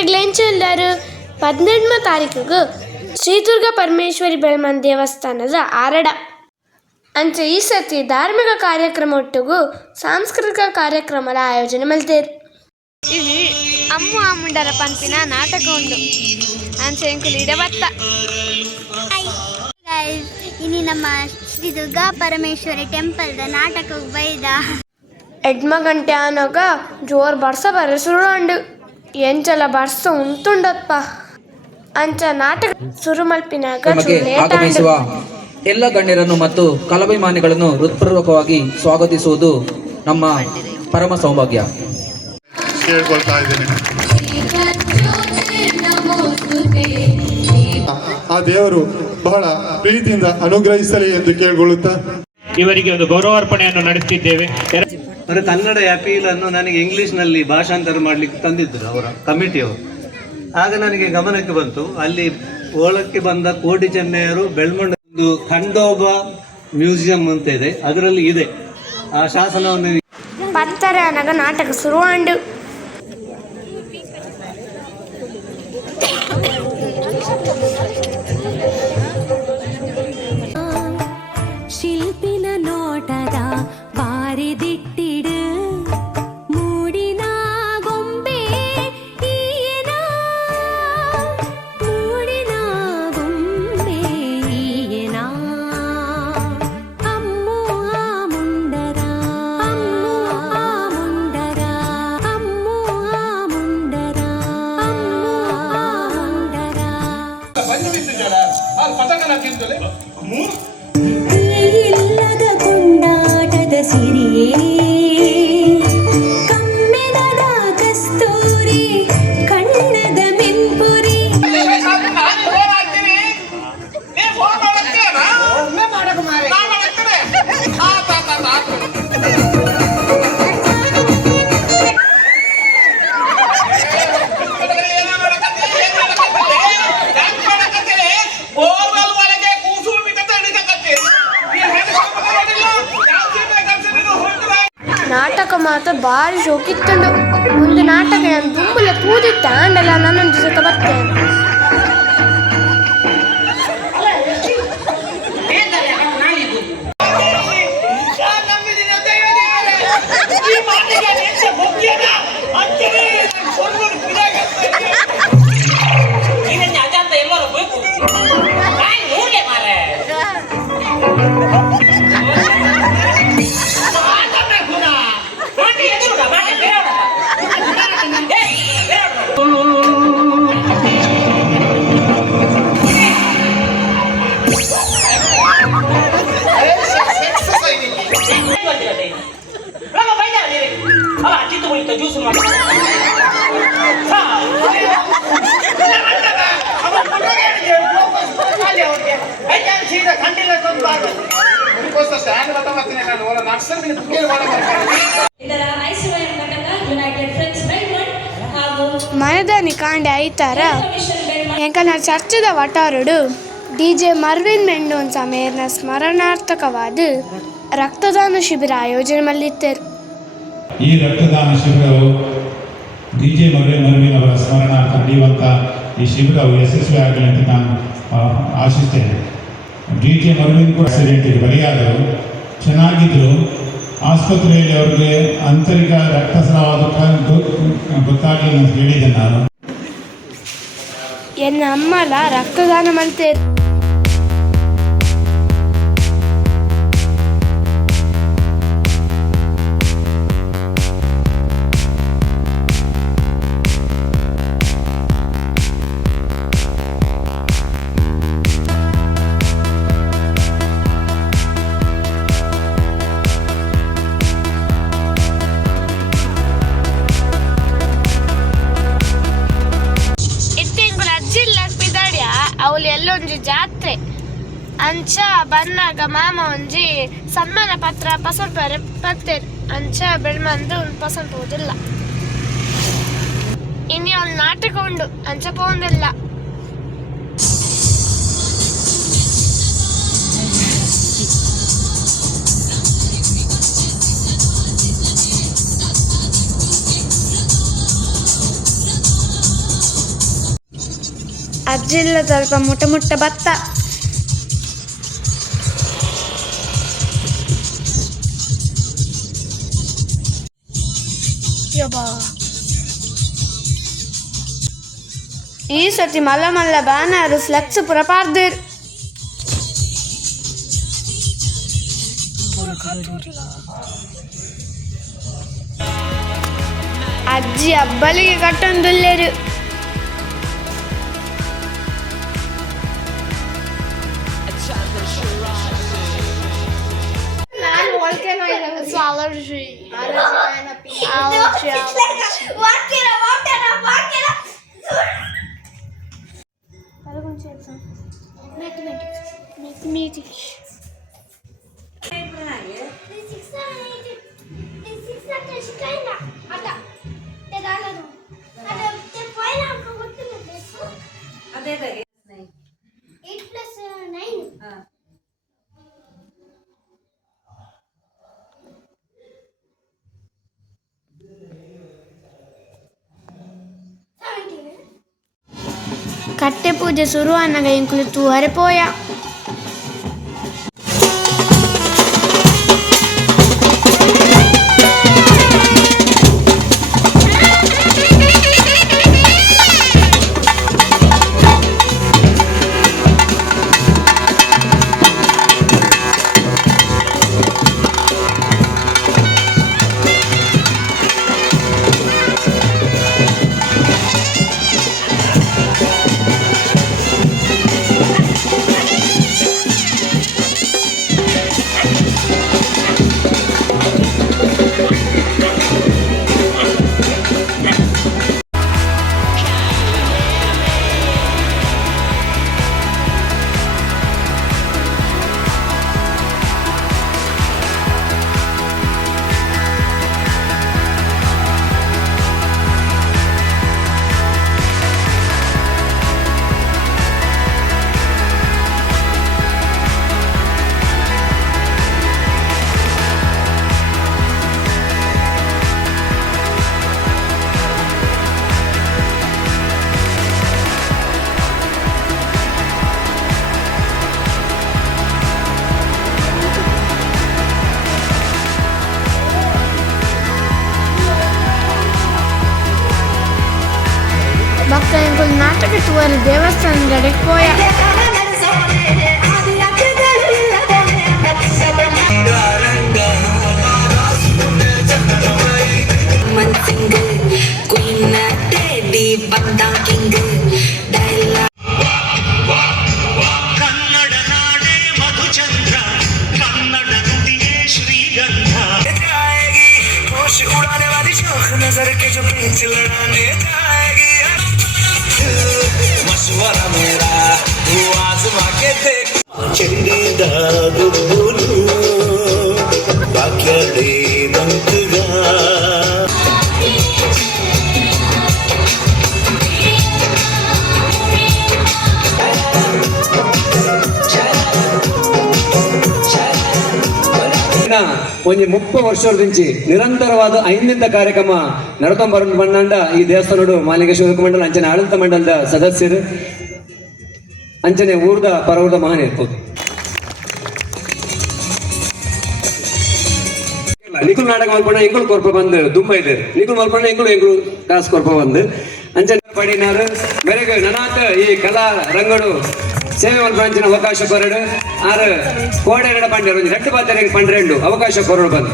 ನಾಟಕಗ್ಲೆಂಚೆಲ್ಲಾರು 17ನೇ ತಾರೀಕಿಗೆ ಶ್ರೀದುರ್ಗ ಪರಮೇಶ್ವರಿ ಬೆಳ್ಮನ್ ದೇವಸ್ಥಾನದ ಆರಡ ಅಂಚೆ ಈ ಸತಿ ಧಾರ್ಮಿಕ ಕಾರ್ಯಕ್ರಮ ಒಟ್ಟಿಗೂ ಸಾಂಸ್ಕೃತಿಕ ಕಾರ್ಯಕ್ರಮದ ಆಯೋಜನೆ ಮಲ್ತೇರು. ಇಲ್ಲಿ ಅಮ್ಮು ಆಮುಂಡರ ಪಂಪಿನ ನಾಟಕ ಉಂಡು ಅಂಚೆ ಎಂಕುಲು ಇಡೆ ಬತ್ತ. ಇನ್ನು ನಮ್ಮ ಶ್ರೀ ದುರ್ಗಾ ಪರಮೇಶ್ವರಿ ಟೆಂಪಲ್ದ ನಾಟಕಕ್ಕೆ ಬೈದ ಎಡ್ಮ ಗಂಟೆ ಆನಾಗ ಜೋರು ಬರ್ಸ ಬರ ಶುರು ಉಂಡು. ಎಂಚಲ ಬರ್ಸ ಉಂಟುಂಡಪ್ಪ ಅಂಚ ನಾಟಕ ಶುರು ಮಲ್ಪಿನಾಗ ಆಗಮಿಸುವ ಎಲ್ಲ ಗಣ್ಯರನ್ನು ಮತ್ತು ಕಲಾಭಿಮಾನಿಗಳನ್ನು ಹೃತ್ಪೂರ್ವಕವಾಗಿ ಸ್ವಾಗತಿಸುವುದು ನಮ್ಮ ಪರಮ ಸೌಭಾಗ್ಯ. ಕೇಳ್ಕೊಳ್ತಾ ಇದ್ದೇನೆ. ಆ ದೇವರು ಬಹಳ ಪ್ರೀತಿಯಿಂದ ಅನುಗ್ರಹಿಸಲಿ ಎಂದು ಕೇಳಿಕೊಳ್ಳುತ್ತಾ ಇವರಿಗೆ ಒಂದು ಗೌರವಾರ್ಪಣೆಯನ್ನು ನಡೆಸುತ್ತಿದ್ದೇವೆ. ಅವರ ಕನ್ನಡ ಅಪೀಲ್ ಅನ್ನು ನನಗೆ ಇಂಗ್ಲಿಷ್ನಲ್ಲಿ ಭಾಷಾಂತರ ಮಾಡಲಿಕ್ಕೆ ತಂದಿದ್ದರು ಅವರ ಕಮಿಟಿಯವರು. ಆಗ ನನಗೆ ಗಮನಕ್ಕೆ ಬಂತು, ಅಲ್ಲಿ ಓಳಕ್ಕೆ ಬಂದ ಕೋಟಿ ಚೆನ್ನಯ್ಯರು ಬೆಳ್ಮಂಡ ಒಂದು ಖಂಡೋಬ ಮ್ಯೂಸಿಯಂ ಅಂತ ಇದೆ, ಅದರಲ್ಲಿ ಇದೆ ಆ ಶಾಸನವನ್ನು. ಪತ್ತರ ಅನಾಗ ನಾಟಕ ಶುರು ಉಂಡು. ಶಿಲ್ಪಿನ ನೋಟದ ಬಾರಿದಿಟ್ಟಿಡು ಮೂಡಿನ ಗೊಂಬೆ ಈಯನ ಮೂಡಿನ ಗೊಂಬೆ ಈಯನ ಅಮ್ಮು ಆಮುಂಡರ ಅಮ್ಮು ಆಮುಂಡರ ಅಮ್ಮು ಆಮುಂಡರ ಅಮ್ಮು ಆಮುಂಡರ ಇಲ್ಲದ ಕೊಂಡಾಟದ ಸಿರಿಯೇ ಕಮ್ಮೆನದ ಕಸ್ತೂರಿ ಕಣ್ಣದ ಮೆಂಪುರಿ ನಾಟಕ ಮಾತ್ರ ಭಾರಿ ಶೋಕಿತ್ತುಂಡು. ಒಂದು ನಾಟಕ ನಾನು ತುಂಬಲ ತೂದಿತ್ತ ಅಂಡಲ್ಲ ನನ್ನೊಂದು ಜೊತೆ ಬರ್ತೇನೆ. ಮನದಾನಿ ಕಾಂಡೆ ಐತಾರ ಎಂಕಲ್ನ ಚರ್ಚದ ವಟಾರುಡು DJ ಮರ್ವಿನ್ ಮೆಂಡೋನ್ ಸಮಯನ ಸ್ಮರಣಾರ್ಥಕವಾದ ರಕ್ತದಾನ ಶಿಬಿರ ಆಯೋಜನೆ ಮಲ್ಲಿತ್ತರು. ಈ ರಕ್ತದಾನ ಶಿಬಿರವು DJ ಮರ್ವಿನ್ ಅವರ ಸ್ಮರಣಾರ್ಥ ನಡೆಯುವಂಥ ಈ ಶಿಬಿರವು ಯಶಸ್ವಿಯಾಗಲಿ ಅಂತ ನಾನು ಆಶಿಸ್ತೇನೆ. DJ ಮರ್ವಿನ್ ಕೂಡ ಆಕ್ಸಿಡೆಂಟಿಗೆ ಬಲಿಯಾದರು, ಚೆನ್ನಾಗಿದ್ದರು. ಆಸ್ಪತ್ರೆಯಲ್ಲಿ ಅವರಿಗೆ ಆಂತರಿಕ ರಕ್ತಸ್ರಾವದ ಗೊತ್ತಾಗಲಿ ಅಂತ ಹೇಳಿದ್ದೆ ನಾನು. ಎನ್ನ ಅಮ್ಮಲ ರಕ್ತದಾನ ಮಲ್ತೇರು. ಅವಳು ಎಲ್ಲೊಂಜಿ ಜಾತ್ರೆ ಅಂಚ ಬನ್ನಾಗ ಮಾಮ ಒಂಜಿ ಸನ್ಮಾನ ಪತ್ರ ಪಸಲ್ಪರೆ ಪತ್ತೇರು ಅಂಚ ಬೆಳ್ಮಂದು ಪಸಲ್ಪೋದಿಲ್ಲ. ಇನ್ನು ಅವಳು ನಾಟಕ ಉಂಡು ಅಂಚ ಪೋಂದಿಲ್ಲ. ಅಜ್ಜಿಲ್ಲ ಸ್ವಲ್ಪ ಮುಟ್ಟ ಮುಟ್ಟ ಭತ್ತ. ಈ ಸತಿ ಮಲ್ಲ ಮಲ್ಲ ಬ್ಯಾನರ್ ಫ್ಲೆಕ್ಸ್ ಪುರ ಪಾರ್ದಿರ್. ಅಜ್ಜಿ ಅಬ್ಬಲಿಗೆ ಕಟ್ಟೊಂದುಲ್ಲೇರು. ಕಟ್ಟೆ ಪೂಜೆ ಶುರು ಅನ್ನಗ ಇಂಕ್ಲು ತೂವರೆ ಪೋಯ. ಬಕ್ಕ ಇಂಕ್ಲು ನಾಟಕ ತೂವರೆ ದೇವಸ್ಥಾನದ ಕಡೆಗೆ ಪೋಯ. ಕನ್ನಡ ನಾಡೆ ಮಧುಚಂದ್ರ, ಕನ್ನಡ ನುಡಿಯೇ ಶ್ರೀಗಂಧ. ಉಡಾನೆ ವಾಲಿ ಶೋಖ ನಜರ್ ಕೆ ಜೋ ಪೀಚ್ ಲಡಾನೆ ಜಾಯೇಗಿ. मशवरा मेरा तू आजमा के देख. चंडीदा गुबुलू बाक्याडे बंतगा. ಒಂದು 30 ವರ್ಷದ నుంచి ನಿರಂತರವಾದ 5 ಕಾರ್ಯಕ್ರಮ ನಡ್ಕೊಂಡ್ ಬಂದಂಡ ಈ ದೇವಸ್ಥಾನಡು ಮಾಲಿಂಗೇಶ್ವರ ಮಂಡಲ ಅಂಚನೆ ಆಡಳಿತ ಮಂಡಲದ ಸದಸ್ಯರು ಅಂಚನೆ ಊರ್ದ ಪರವೂರ್ದ ಮಹಾನ್ ಇರ್ಬೋದು. ನಿಖುಲ್ ನಾಟಕ ಮಲ್ಪಣ್ಣ ಎಂಗಳು ಕೊರ್ಪ ಬಂದು ದುಂಬ ಇದೆ. ನಿಖುಲ್ ಮಲ್ಪಣ್ಣ ಎಂಗಳು ಕಾಸು ಕೊರ್ಪ ಬಂದು ಅಂಚನೆ ಪಡಿನಾರು ಬೆರೆಗೆ ನನಾತ ಈ ಕಲಾ ರಂಗಡು ಸೇವೆ ಮಲ್ಪಂಚಿನ ಅವಕಾಶ ಕೊರಡು ಆರು ಕೋಡೆ ಪಂಡ್ರೆ ಒಂದು 2 ಬಾತರಿಗೆ ಪಂಡ್ರೆಂಡು ಅವಕಾಶ ಕೊರಡು ಬಂದು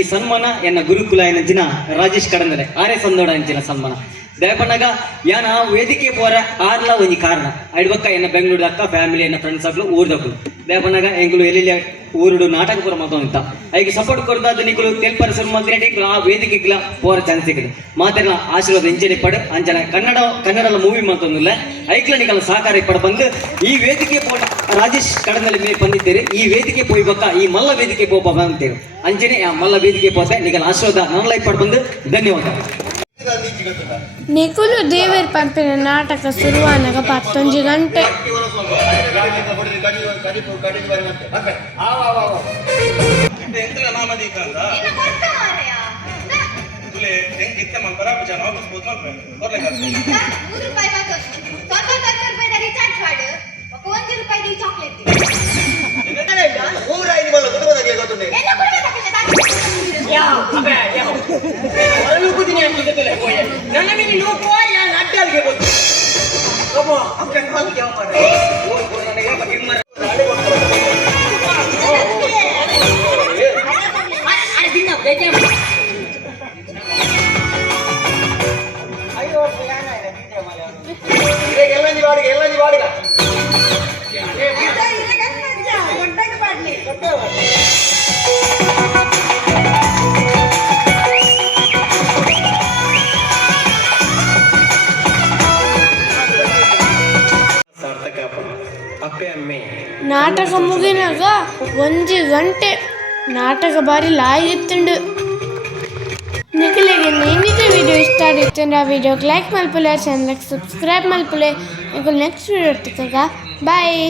ಈ ಸನ್ಮಾನ ಎನ್ನ ಗುರುಕುಲ ಎನ್ನಂಚಿನ ರಾಜೇಶ್ ಕಡಂದಲೆ ಆರೆ ಸಂದೋಡ ಅಂಚಿನ ಸನ್ಮಾನ ದಯಪಣ್ಣಗ ಯಾನ ವೇದಿಕೆ ಪೋರ ಆರ್ಲ ಒಂಜಿ ಕಾರಣ ಅಡ್ಬಕ್ಕ ಎನ್ನ ಬೆಂಗಳೂರು ಅಕ್ಕ ಫ್ಯಾಮಿಲಿ ಎನ್ನ ಫ್ರೆಂಡ್ಸ್ ಅಕ್ಲು ಊರ್ದಕ್ಲು ದಯಪಣ್ಣಗ ಎಂಗ್ಲು ಎಲ್ಲಿ ಊರುಡು ನಾಟಕ ಪುರ ಮಾತಾಂತ ಐಗೆ ಸಪೋರ್ಟ್ ಕೊಡ್ದಾದ ನಿಕುಲು ತೆಲ್ಪರ ಸುರ್ಮಂದಿನ ಆ ವೇದಿಕೆಗ್ಲ ಪೋರ ಚಾನ್ಸ್ ಸಿಕ್ಕದು ಮಾತೆಲ್ಲ ಆಶೀರ್ವಾದ ಇಂಚನೆ ಪಡು ಅಂಚನ ಕನ್ನಡದ ಮೂವಿ ಮಾತೊಂದಿಲ್ಲ ಐಕ್ಲ ನಿಕಲ ಸಹಕಾರ ಪಡ ಬಂದು ಈ ವೇದಿಕೆ ಪೋಟ ರಾಜೇಶ್ ಕಡಂದಲ್ಲಿ ಮೇ ಬಂದಿದ್ದೀರಿ ಈ ವೇದಿಕೆ ಪೋಯ್ ಬಕ್ಕ ಈ ಮಲ್ಲ ವೇದಿಕೆ ಪೋಪ ಅಂತೇಳಿ ಅಂಚನೆ ಆ ಮಲ್ಲ ವೇದಿಕೆ ಪೋತೆ ನಿಕಲ ಆಶೀರ್ವಾದ ನನ್ನ ಲೈಫ್ ಪಡ ಬಂದು ಧನ್ಯವಾದ. ನಿಖುಲು ದೇವರ ಪಂಪಿನ ನಾಟಕ ಶುರುವಾನಾಗ 11 ಗಂಟೆ. ₹1 ನಾಟಕ ಮುಗಿನಾಗ 1 ಗಂಟೆ ನಾಟಕ ಬಾರಿ ಲಾಗಿತ್ತುಂಡು ನಿಖಿಲಿಗೆ ನೀನಿದೆ ವಿಡಿಯೋ ಇಷ್ಟ ಆಗಿತ್ತು ಆ ವಿಡಿಯೋಗೆ ಲೈಕ್ ಮಲ್ಪಲೆ ಚಾನಲ್ಗೆ ಸಬ್ಸ್ಕ್ರೈಬ್ ಮಲ್ಪಲೆ ನೆಕ್ಸ್ಟ್ ವಿಡಿಯೋ ಇರ್ತಕ್ಕ ಬಾಯ್.